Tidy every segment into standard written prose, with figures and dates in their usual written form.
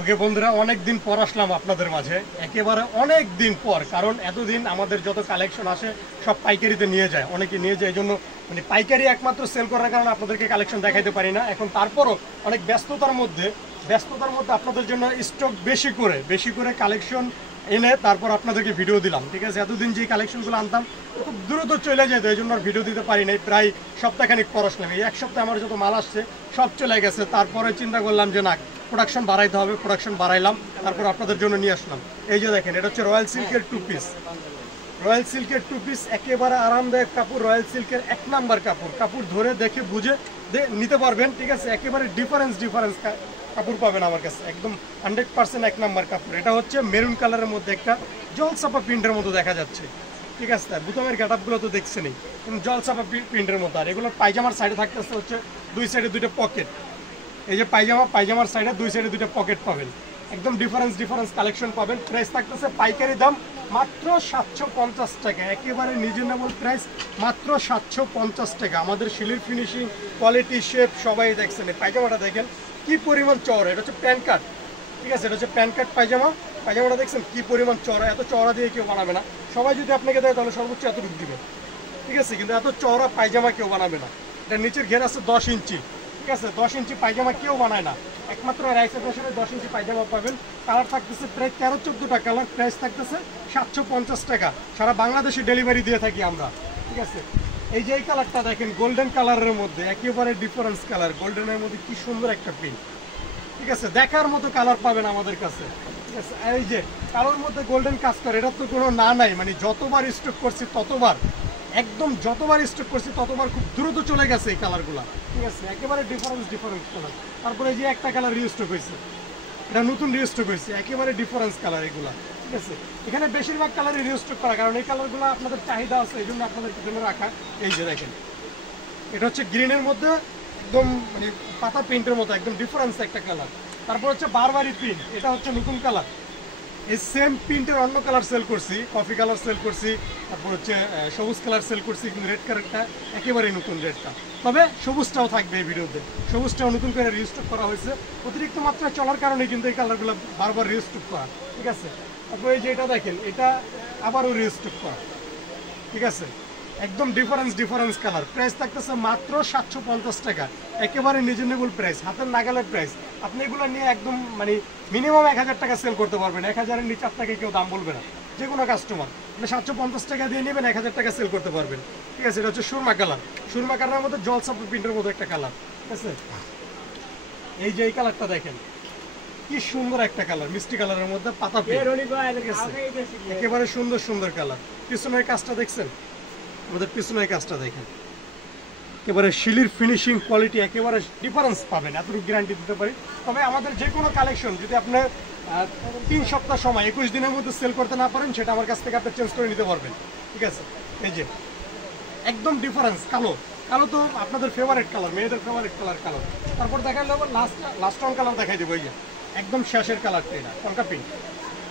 ওকে বন্ধুরা, অনেক দিন পর আসলাম আপনাদের মাঝে, একেবারে অনেক দিন পর। কারণ এতদিন আমাদের যত কালেকশন আসে সব পাইকারিতে নিয়ে যায়, অনেকে নিয়ে যায়। এই জন্য মানে পাইকারি একমাত্র সেল করার কারণে আপনাদেরকে কালেকশন দেখাইতে পারি না এখন। তারপরও অনেক ব্যস্ততার মধ্যে আপনাদের জন্য স্টক বেশি করে কালেকশন এনে তারপর আপনাদেরকে ভিডিও দিলাম। ঠিক আছে, এতদিন যে কালেকশনগুলো আনতাম খুব দ্রুত চলে যেত, এই জন্য আর ভিডিও দিতে পারি নাই। প্রায় সপ্তাহখানিক পর আসলাম। এই এক সপ্তাহে আমার যত মাল আসছে সব চলে গেছে। তারপরে চিন্তা করলাম যে না, প্রোডাকশন বাড়াইতে হবে, প্রোডাকশন বাড়াইলাম, তারপর আপনাদের জন্য নিয়ে আসলাম। এই যে দেখেন, এটা হচ্ছে রয়্যাল সিল্কের টু পিস, একেবারে আরামদায়ক কাপড়। রয়্যাল সিল্কের এক নাম্বার কাপড় ধরে দেখে বুঝে নিতে পারবেন। ঠিক আছে, একেবারে ডিফারেন্স কাপড় পাবেন আমার কাছে, একদম 100% এক নাম্বার কাপড়। এটা হচ্ছে মেরুন কালারের মধ্যে একটা জলছাপা প্রিন্টের মতো দেখা যাচ্ছে। ঠিক আছে, তার বুতামের গেটআপগুলো তো দেখছেনই, জলছাপা প্রিন্টের মতো। আর এগুলোর পায়জামার সাইডে থাকতেছে হচ্ছে দুই সাইডে দুইটা পকেট। এই যে পায়জামার সাইডে দুই সাইডে দুইটা পকেট পাবেন। একদম ডিফারেন্স কালেকশন পাবেন। প্রাইস থাকতেছে পাইকারি দাম মাত্র 750 টাকা, একেবারে রিজনেবল প্রাইস, মাত্র 750 টাকা। আমাদের শিলির ফিনিশিং, কোয়ালিটি, শেপ সবাই দেখছেন। এই পায়জামাটা দেখেন কি পরিমাণ চওড়া, এটা হচ্ছে প্যান্ট কাট। ঠিক আছে, এটা হচ্ছে প্যান্ট কাট পায়জামাটা দেখছেন কি পরিমাণ চওড়া। এত চওড়া দিয়ে কেউ বানাবে না। সবাই যদি আপনাকে দেয় তাহলে সর্বোচ্চ এতটুকু দিবে। ঠিক আছে, কিন্তু এত চওড়া পায়জামা কেউ বানাবে না। এটা নিচের ঘের আছে 10 ইঞ্চি। ঠিক আছে, 10 ইঞ্চি পায়জামা কেউ বানায় না, একমাত্র রাইসের ফ্যাশনে 10 ইঞ্চি পায়জামা পাবেন। কালার থাকতেছে প্রায় 13-14টা কালার। প্রাইস থাকতেছে 750 টাকা। সারা বাংলাদেশে ডেলিভারি দিয়ে থাকি আমরা। ঠিক আছে, এই যে এই কালারটা দেখেন, গোল্ডেন কালারের মধ্যে, একেবারে ডিফারেন্স কালার। গোল্ডেনের মধ্যে কি সুন্দর একটা প্রিন্ট। ঠিক আছে, দেখার মতো কালার পাবেন আমাদের কাছে। ঠিক আছে, এই যে কালোর মধ্যে গোল্ডেন কাজ করে, এটা তো কোনো নাই, মানে যতবার স্টক করছি ততবার খুব দ্রুত চলে গেছে এই কালারগুলো। ঠিক আছে, একেবারে ডিফারেন্স কালার। তারপরে এই যে একটা কালার রিস্টক হয়েছে, এটা নতুন রিস্টক হয়েছে, একেবারে ডিফারেন্স কালার এগুলা। ঠিক আছে, এখানে বেশিরভাগ কালারই রিস্টক করা, কারণ এই কালারগুলো আপনাদের চাহিদা আছে, এই জন্য আপনাদের জন্য রাখা। এই যে দেখেন, এটা হচ্ছে গ্রিনের মধ্যে একদম মানে পাতা প্রিন্টের মতো, একদম ডিফারেন্স একটা কালার। তারপর হচ্ছে বারবারি প্রিন্ট, এটা হচ্ছে নতুন কালার। এই সেম প্রিন্টের অন্য কালার সেল করছি, কফি কালার সেল করছি, তারপর হচ্ছে সবুজ কালার সেল করছি, কিন্তু রেড কালারটা একেবারেই নতুন, রেডটা। তবে সবুজটাও থাকবে এই ভিডিওতে, সবুজটাও নতুন করে রিস্টক করা হয়েছে। অতিরিক্ত মাত্রায় চলার কারণে কিন্তু এই কালারগুলো বারবার রিস্টক করা। ঠিক আছে, তারপর এই যে এটা দেখেন, এটা আবারও রিস্টক করা। ঠিক আছে, একদম ডিফারেন্স কালার। প্রাইস থাকতেছে মাত্র 750 টাকা, একেবারে রিজনেবল প্রাইস, হাতের নাগালের প্রাইস। আপনি এগুলো নিয়ে একদম মানে মিনিমাম 1000 টাকা সেল করতে পারবেন। 1000-এর নিচে আপনাকে কেউ দাম বলবে না, যে কোনো কাস্টমার। আপনি 750 টাকা দিয়ে নেবেন, 1000 টাকা সেল করতে পারবেন। ঠিক আছে, এটা হচ্ছে সুরমা কালারের মধ্যে জলছাপা প্রিন্টের মতো একটা কালার। ঠিক আছে, এই যে এই কালারটা দেখেন কি সুন্দর একটা কালার, মিষ্টি কালারের মধ্যে পাতা প্রিন্ট। একেবারে সুন্দর কালার। পিছনের কাজটা দেখছেন, আমাদের পিছনের কাজটা দেখেন, একেবারে শিলির ফিনিশিং, কোয়ালিটি একেবারে ডিফারেন্স পাবেন, এতটুকু গ্যারান্টি দিতে পারি। তবে আমাদের যে কোনো কালেকশন যদি আপনার 3 সপ্তাহ সময় 21 দিনের মধ্যে সেল করতে না পারেন, সেটা আমার কাছ থেকে আপনি চেঞ্জ করে নিতে পারবেন। ঠিক আছে, এই যে একদম ডিফারেন্স কালো তো আপনাদের ফেভারিট কালার, মেয়েদের ফেভারিট কালার। তারপর দেখা যাবে লাস্ট অন কালার দেখাই দেবো। এই যে একদম শেষের কালারটা, এটা কলকা প্রিন্ট,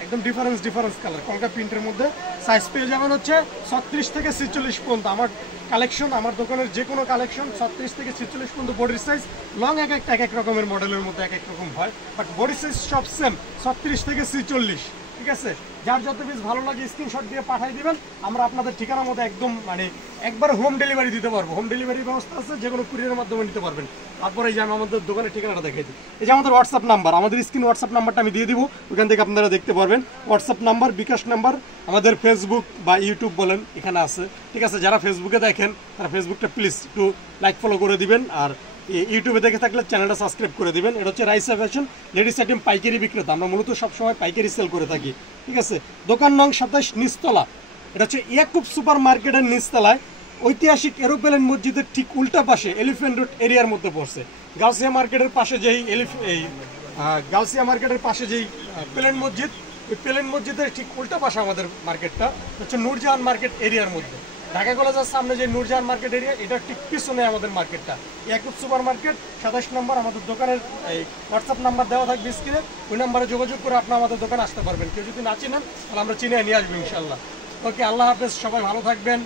একদম ডিফারেন্স কালার। কলকা প্রিন্টের মধ্যে সাইজ পেয়ে যাবেন হচ্ছে 36 থেকে 46 পর্যন্ত। আমার কালেকশন, আমার দোকানের যে কোনো কালেকশন 36 থেকে 46 পর্যন্ত বডির সাইজ। লং এক এক রকমের মডেলের মধ্যে এক রকম হয়, বাট বডি সাইজ সব সেম, 36 থেকে 46। ঠিক আছে, যার যত পিস ভালো লাগে স্ক্রিনশট দিয়ে পাঠিয়ে দিবেন, আমরা আপনাদের ঠিকানার মধ্যে একদম মানে একবার হোম ডেলিভারি দিতে পারবো। হোম ডেলিভারির ব্যবস্থা আছে, যে কোনো কুরিয়ারের মাধ্যমে নিতে পারবেন। তারপরে এই যে আমি আমাদের দোকানের ঠিকানাটা দেখাই দিই। এই যে আমাদের হোয়াটসঅ্যাপ নাম্বার, আমাদের হোয়াটসঅ্যাপ নাম্বারটা আমি দিয়ে দিব, ওখান থেকে আপনারা দেখতে পারবেন। হোয়াটসঅ্যাপ নাম্বার, বিকাশ নাম্বার, আমাদের ফেসবুক বা ইউটিউব বলেন এখানে আছে। ঠিক আছে, যারা ফেসবুকে দেখেন তারা ফেসবুকটা প্লিজ একটু লাইক ফলো করে দিবেন, আর ইউটিউবে দেখে থাকলে চ্যানেলটা সাবস্ক্রাইব করে দিবেন। এটা হচ্ছে রাইসা ফ্যাশন লেডিস আইটেম পাইকারি বিক্রেতা, আমরা মূলত সবসময় পাইকারি সেল করে থাকি। ঠিক আছে, দোকান নং 27 নিচতলা, এটা হচ্ছে ইয়াকুব সুপার মার্কেটের নিচতলায়, ঐতিহাসিক এরোপ্লেন মসজিদের ঠিক উল্টা পাশে এলিফ্যান্ট রোড এরিয়ার মধ্যে পড়ছে। গাউসিয়া মার্কেটের পাশে যেই প্লেন মসজিদ, ওই প্লেন মসজিদের ঠিক উল্টা পাশে আমাদের মার্কেটটা হচ্ছে নূরজাহান মার্কেট এরিয়ার মধ্যে। ঢাকা কলেজের সামনে যে নূরজাহান মার্কেট এরিয়া, এটা ঠিক পিছনে আমাদের মার্কেটটা, ইয়াকুব সুপার মার্কেট 27 নম্বর। আমাদের দোকানের এই হোয়াটসঅ্যাপ নাম্বার দেওয়া থাকবে স্ক্রিনে, ওই নাম্বারে যোগাযোগ করে আপনি আমাদের দোকানে আসতে পারবেন। কেউ যদি না চিনেন তাহলে আমরা চিনে নিয়ে আসবো ইনশাল্লাহ। ওকে, আল্লাহ হাফেজ, সবাই ভালো থাকবেন।